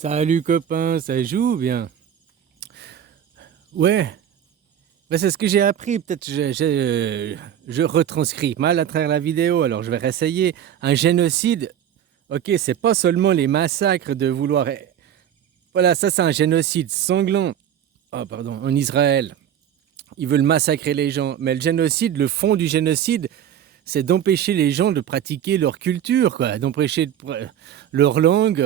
Salut copain, ça joue bien? Ouais, c'est ce que j'ai appris. Peut-être je retranscris mal à travers la vidéo, alors je vais réessayer. Un génocide, ok, c'est pas seulement les massacres de vouloir. Voilà, ça c'est un génocide sanglant. Oh, pardon, en Israël. Ils veulent massacrer les gens. Mais le génocide, le fond du génocide, c'est d'empêcher les gens de pratiquer leur culture, quoi. D'empêcher leur langue,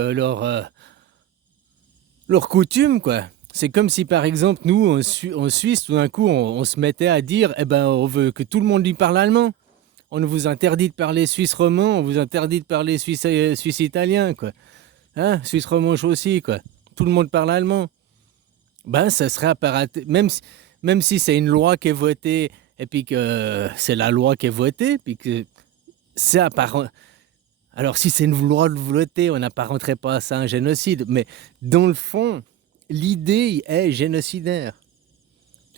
leurs coutumes, quoi. C'est comme si, par exemple, nous, en Suisse, tout d'un coup, on se mettait à dire, eh ben, on veut que tout le monde lui parle allemand. On vous interdit de parler suisse roman, on vous interdit de parler suisse italien, quoi. Hein, suisse romanche aussi, quoi. Tout le monde parle allemand. Ben, ça serait apparaté, même si c'est une loi qui est votée, et puis que c'est la loi qui est votée, puis que c'est apparent. Alors, si c'est une loi de votée, on n'apparenterait pas à ça un génocide, mais dans le fond, l'idée est génocidaire.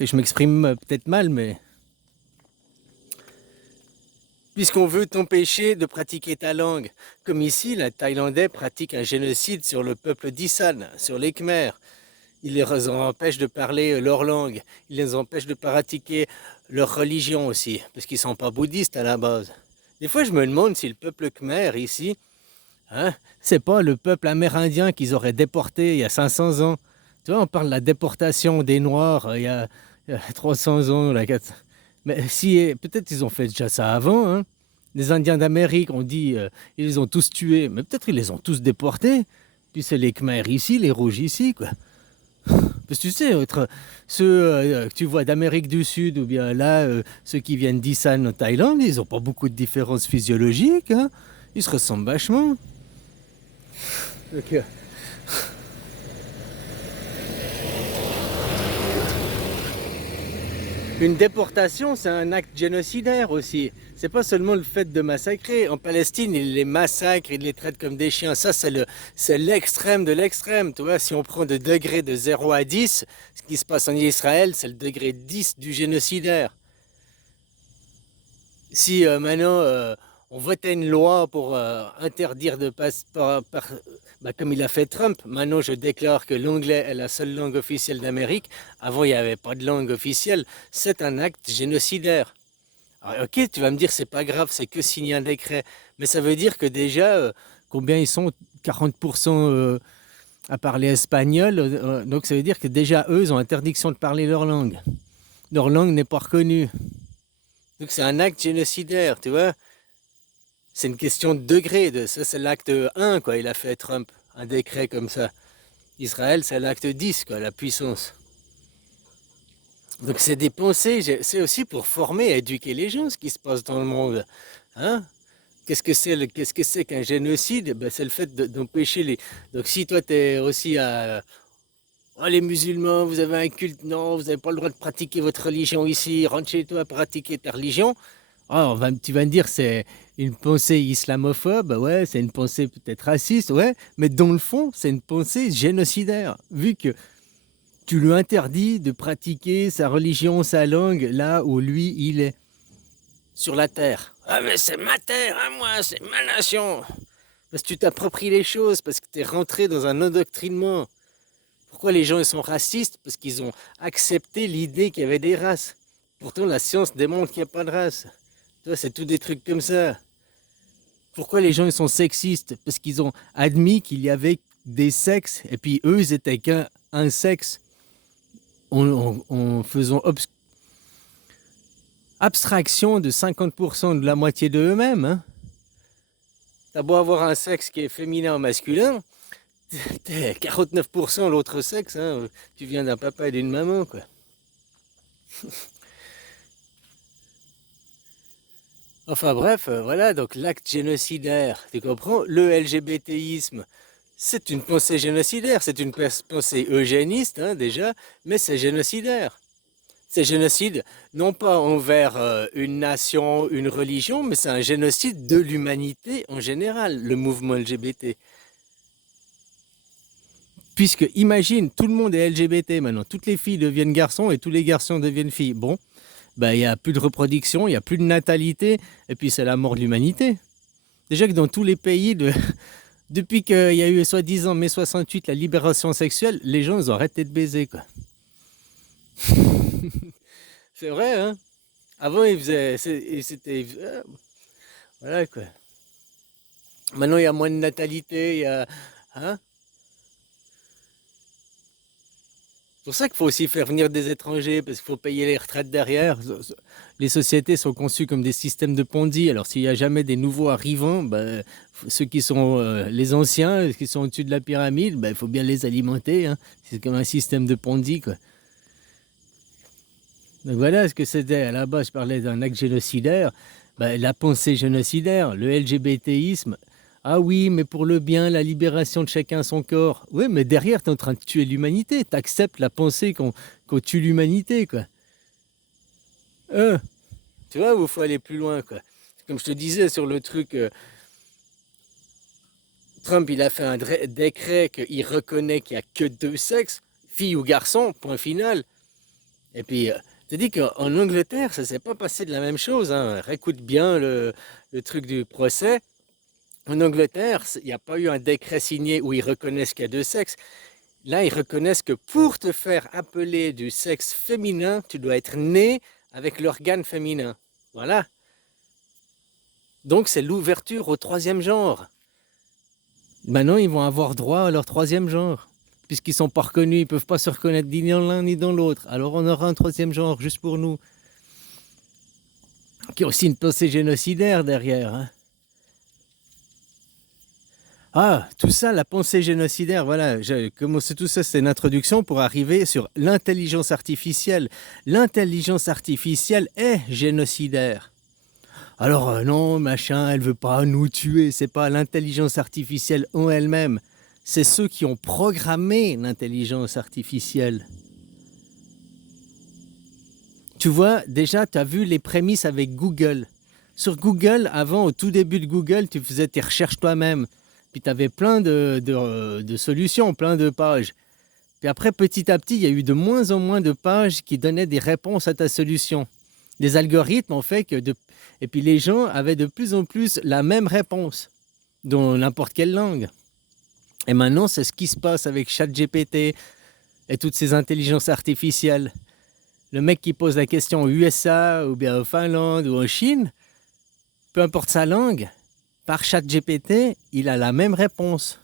Je m'exprime peut-être mal, mais puisqu'on veut t'empêcher de pratiquer ta langue, comme ici, les Thaïlandais pratiquent un génocide sur le peuple d'Issan, sur les Khmers. Ils les empêchent de parler leur langue, ils les empêchent de pratiquer leur religion aussi, parce qu'ils ne sont pas bouddhistes à la base. Des fois, je me demande si le peuple Khmer ici, hein, c'est pas le peuple amérindien qu'ils auraient déporté il y a 500 ans. Tu vois, on parle de la déportation des Noirs il y a 300 ans. Mais si, peut-être ils ont fait déjà ça avant. Hein. Les Indiens d'Amérique, on dit, ils les ont tous tués. Mais peut-être ils les ont tous déportés. Puis c'est les Khmers ici, les Rouges ici, quoi. Parce que tu sais, ceux que tu vois d'Amérique du Sud ou bien là, ceux qui viennent d'Isan en Thaïlande, ils n'ont pas beaucoup de différences physiologiques. Hein. Ils se ressemblent vachement. Donc, une déportation, c'est un acte génocidaire aussi. C'est pas seulement le fait de massacrer. En Palestine, ils les massacrent, ils les traitent comme des chiens. Ça, c'est l'extrême de l'extrême. Tu vois, si on prend de degré de 0 à 10, ce qui se passe en Israël, c'est le degré 10 du génocidaire. Si maintenant on votait une loi pour interdire de passer comme il a fait Trump, maintenant je déclare que l'anglais est la seule langue officielle d'Amérique. Avant, il n'y avait pas de langue officielle. C'est un acte génocidaire. Alors, ok, tu vas me dire, c'est pas grave, c'est que signer un décret. Mais ça veut dire que déjà, combien ils sont 40% à parler espagnol. Donc ça veut dire que déjà, eux, ils ont interdiction de parler leur langue. Leur langue n'est pas reconnue. Donc c'est un acte génocidaire, tu vois. C'est une question de degré. Ça, c'est l'acte 1, quoi. Il a fait Trump, un décret comme ça. Israël, c'est l'acte 10, quoi, la puissance. Donc c'est des pensées, c'est aussi pour former, éduquer les gens, ce qui se passe dans le monde. Hein? Qu'est-ce que c'est qu'un génocide? Ben, c'est le fait d'empêcher les. Donc si toi, tu es aussi à. Oh, les musulmans, vous avez un culte, non, vous n'avez pas le droit de pratiquer votre religion ici, rentre chez toi, pratiquer ta religion. Oh, tu vas me dire c'est une pensée islamophobe, ouais, c'est une pensée peut-être raciste, ouais, mais dans le fond, c'est une pensée génocidaire, vu que tu lui interdis de pratiquer sa religion, sa langue, là où lui, il est, sur la terre. Ah, mais c'est ma terre, à moi, c'est ma nation. Parce que tu t'appropries les choses, parce que tu es rentré dans un endoctrinement. Pourquoi les gens ils sont racistes? Parce qu'ils ont accepté l'idée qu'il y avait des races. Pourtant, la science démontre qu'il n'y a pas de race. Tu vois, c'est tout des trucs comme ça. Pourquoi les gens ils sont sexistes? Parce qu'ils ont admis qu'il y avait des sexes, et puis eux, ils étaient qu'un sexe. En faisant abstraction de 50% de la moitié de eux-mêmes. Hein. T'as beau avoir un sexe qui est féminin ou masculin, t'es 49% l'autre sexe. Hein. Tu viens d'un papa et d'une maman, quoi. Enfin bref, voilà, donc l'acte génocidaire, tu comprends? Le LGBTisme, c'est une pensée génocidaire, c'est une pensée eugéniste, hein, déjà, mais c'est génocidaire. C'est génocide non pas envers une nation, une religion, mais c'est un génocide de l'humanité en général, le mouvement LGBT. Puisque imagine, tout le monde est LGBT maintenant, toutes les filles deviennent garçons et tous les garçons deviennent filles. Bon, ben il n'y a plus de reproduction, il n'y a plus de natalité, et puis c'est la mort de l'humanité. Déjà que dans tous les pays Depuis qu'il y a eu soi-disant mai 68, la libération sexuelle, les gens ils ont arrêté de baiser, quoi. C'est vrai, hein? Avant, ils faisaient. C'était. Voilà, quoi. Maintenant, il y a moins de natalité, il y a. Hein? C'est pour ça qu'il faut aussi faire venir des étrangers, parce qu'il faut payer les retraites derrière. Les sociétés sont conçues comme des systèmes de Ponzi. Alors, s'il n'y a jamais des nouveaux arrivants, ben, ceux qui sont les anciens, qui sont au-dessus de la pyramide, ben, il faut bien les alimenter, hein. C'est comme un système de Ponzi, quoi. Donc voilà ce que c'était. À la base, je parlais d'un acte génocidaire. Ben, la pensée génocidaire, le LGBTisme. Ah oui, mais pour le bien, la libération de chacun son corps. Oui, mais derrière, tu es en train de tuer l'humanité. Tu acceptes la pensée qu'on tue l'humanité, quoi. Euh, Tu vois, il faut aller plus loin, quoi. Comme je te disais sur le truc, Trump, il a fait un décret qu'il reconnaît qu'il n'y a que deux sexes, fille ou garçon, point final. Et puis, tu dis qu'en Angleterre, ça s'est pas passé de la même chose, hein. Réécoute bien le truc du procès. En Angleterre, il n'y a pas eu un décret signé où ils reconnaissent qu'il y a deux sexes. Là, ils reconnaissent que pour te faire appeler du sexe féminin, tu dois être né avec l'organe féminin. Voilà. Donc, c'est l'ouverture au troisième genre. Maintenant, ils vont avoir droit à leur troisième genre. Puisqu'ils ne sont pas reconnus, ils ne peuvent pas se reconnaître ni dans l'un ni dans l'autre. Alors, on aura un troisième genre juste pour nous. Qui a aussi une pensée génocidaire derrière, hein. Ah, tout ça, la pensée génocidaire, voilà, j'ai commencé tout ça, c'est une introduction pour arriver sur l'intelligence artificielle. L'intelligence artificielle est génocidaire. Alors non, machin, elle veut pas nous tuer, c'est pas l'intelligence artificielle en elle-même, c'est ceux qui ont programmé l'intelligence artificielle. Tu vois, déjà, tu as vu les prémices avec Google. Sur Google, avant, au tout début de Google, tu faisais tes recherches toi-même. Puis tu avais plein de solutions, plein de pages. Puis après, petit à petit, il y a eu de moins en moins de pages qui donnaient des réponses à ta solution. Les algorithmes ont fait que... Et puis les gens avaient de plus en plus la même réponse, dans n'importe quelle langue. Et maintenant, c'est ce qui se passe avec ChatGPT et toutes ces intelligences artificielles. Le mec qui pose la question aux USA, ou bien en Finlande, ou en Chine, peu importe sa langue, par ChatGPT, il a la même réponse.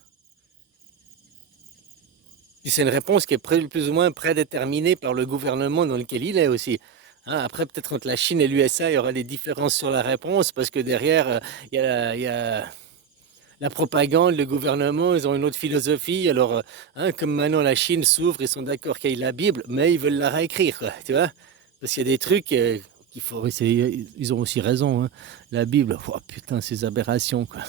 Et c'est une réponse qui est plus ou moins prédéterminée par le gouvernement dans lequel il est aussi. Hein, après, peut-être entre la Chine et l'USA, il y aura des différences sur la réponse, parce que derrière, il y a la propagande, le gouvernement, ils ont une autre philosophie. Alors, hein, comme maintenant la Chine s'ouvre, ils sont d'accord qu'il y ait la Bible, mais ils veulent la réécrire, quoi, tu vois. Parce qu'il y a des trucs qu'il faut... Ils ont aussi raison, hein. La Bible, oh, putain, ces aberrations, quoi.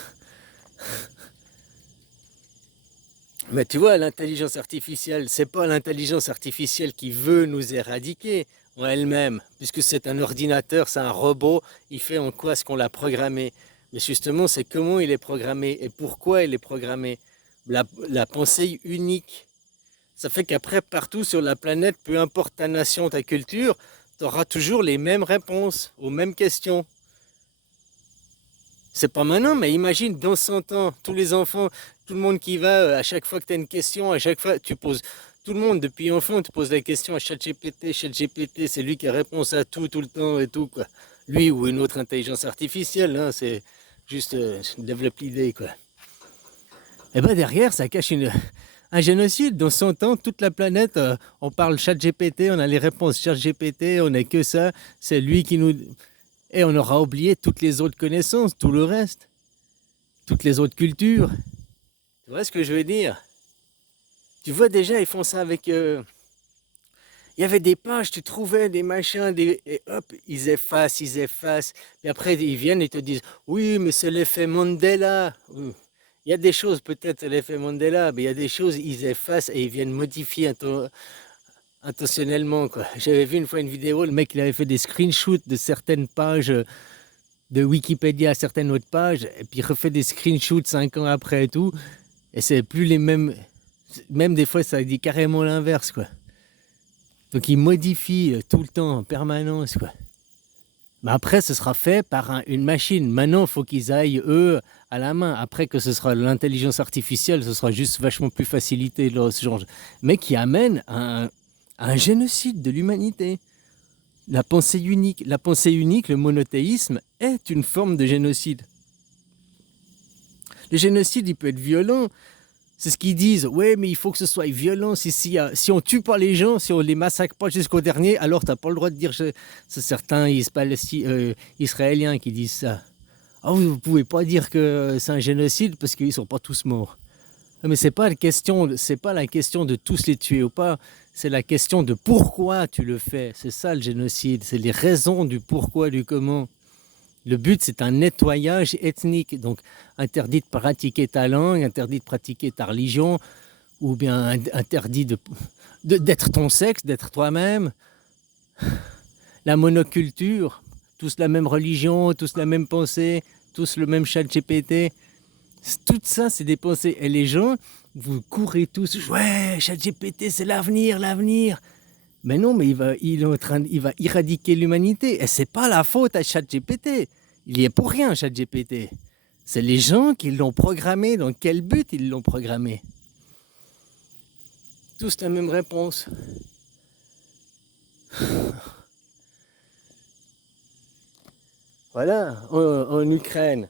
Mais tu vois, l'intelligence artificielle, c'est pas l'intelligence artificielle qui veut nous éradiquer en elle-même, puisque c'est un ordinateur, c'est un robot, il fait en quoi ce qu'on l'a programmé. Mais justement, c'est comment il est programmé et pourquoi il est programmé. La pensée unique. Ça fait qu'après, partout sur la planète, peu importe ta nation, ta culture, tu auras toujours les mêmes réponses aux mêmes questions. C'est pas maintenant, mais imagine dans 100 ans, tous les enfants, tout le monde qui va, à chaque fois que tu as une question, à chaque fois, tu poses, tout le monde depuis enfant, tu poses la question à ChatGPT, ChatGPT, c'est lui qui a réponse à tout, tout le temps et tout, quoi. Lui ou une autre intelligence artificielle, hein, c'est juste, je développe l'idée, quoi. Et ben derrière, ça cache un génocide. Dans 100 ans, toute la planète, on parle ChatGPT, on a les réponses ChatGPT, on n'est que ça, c'est lui qui nous... Et on aura oublié toutes les autres connaissances, tout le reste, toutes les autres cultures. Tu vois ce que je veux dire? Tu vois déjà, ils font ça avec... Il y avait des pages, tu trouvais des machins, et hop, ils effacent, ils effacent. Et après, ils viennent et te disent, oui, mais c'est l'effet Mandela. Il y a des choses, peut-être l'effet Mandela, mais il y a des choses, ils effacent et ils viennent modifier intentionnellement, quoi. J'avais vu une fois une vidéo, le mec, il avait fait des screenshots de certaines pages de Wikipédia à certaines autres pages, et puis il refait des screenshots 5 ans après et tout, et c'est plus les mêmes... Même des fois, ça dit carrément l'inverse, quoi. Donc il modifie tout le temps, en permanence, quoi. Mais après, ce sera fait par une machine. Maintenant, il faut qu'ils aillent, eux, à la main. Après que ce sera l'intelligence artificielle, ce sera juste vachement plus facilité, là, ce genre. Mais qui amène à un génocide de l'humanité. La pensée unique, le monothéisme, est une forme de génocide. Le génocide, il peut être violent. C'est ce qu'ils disent. Ouais, mais il faut que ce soit violent. Si on tue pas les gens, si on les massacre pas jusqu'au dernier, alors t'as pas le droit de dire. C'est certains Israéliens qui disent ça. Ah, vous pouvez pas dire que c'est un génocide parce qu'ils sont pas tous morts. Mais c'est pas la question de tous les tuer ou pas. C'est la question de pourquoi tu le fais. C'est ça le génocide. C'est les raisons du pourquoi, du comment. Le but, c'est un nettoyage ethnique. Donc, interdit de pratiquer ta langue, interdit de pratiquer ta religion, ou bien interdit d'être ton sexe, d'être toi-même. La monoculture, tous la même religion, tous la même pensée, tous le même chat GPT. Tout ça, c'est des pensées. Et les gens, vous courez tous, ouais, chat GPT, c'est l'avenir, l'avenir. Mais non, mais il va éradiquer l'humanité. Et c'est pas la faute à ChatGPT. Il y est pour rien, ChatGPT. C'est les gens qui l'ont programmé. Dans quel but ils l'ont programmé? Tous la même réponse. Voilà, en Ukraine,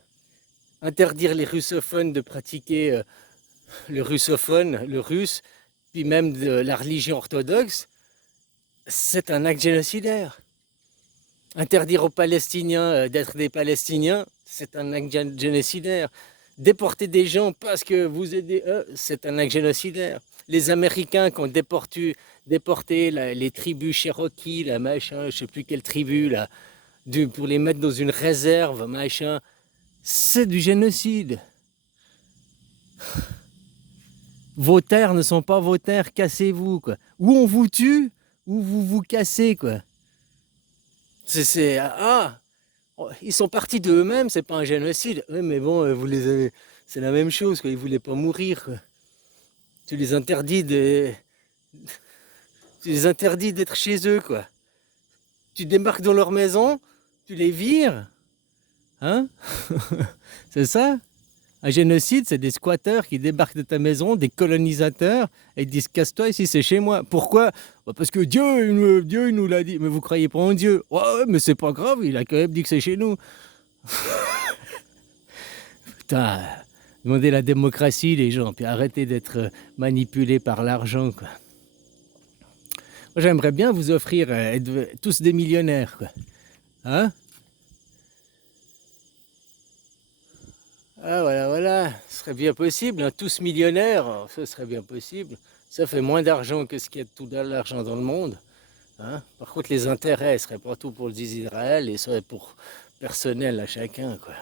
interdire les russophones de pratiquer le russophone, le russe, puis même de la religion orthodoxe, c'est un acte génocidaire. Interdire aux Palestiniens d'être des Palestiniens, c'est un acte génocidaire. Déporter des gens parce que vous aidez eux, c'est un acte génocidaire. Les Américains qui ont déporté les tribus Cherokee, la machin, je sais plus quelle tribu, là, pour les mettre dans une réserve, machin, c'est du génocide. Vos terres ne sont pas vos terres, cassez-vous, quoi. Ou on vous tue, ou vous vous cassez, quoi. Ils sont partis d'eux-mêmes, c'est pas un génocide. Oui, mais bon, vous les avez. C'est la même chose, quoi. Ils voulaient pas mourir, quoi. Tu les interdis de. Tu les interdis d'être chez eux, quoi. Tu débarques dans leur maison, tu les vires. Hein? C'est ça? Un génocide, c'est des squatteurs qui débarquent de ta maison, des colonisateurs, et ils disent casse-toi ici, c'est chez moi. Pourquoi? Bah, parce que Dieu il nous l'a dit. Mais vous croyez pas en Dieu? Ouais, ouais, mais c'est pas grave, il a quand même dit que c'est chez nous. Putain, demandez la démocratie, les gens, puis arrêtez d'être manipulés par l'argent, quoi. Moi, j'aimerais bien vous offrir être tous des millionnaires, quoi. Hein? Ah, voilà, voilà, ce serait bien possible, hein, tous millionnaires, ce serait bien possible. Ça fait moins d'argent que ce qu'il y a de tout l'argent dans le monde. Hein. Par contre, les intérêts seraient pas tout pour les Israël et seraient pour personnel à chacun, quoi.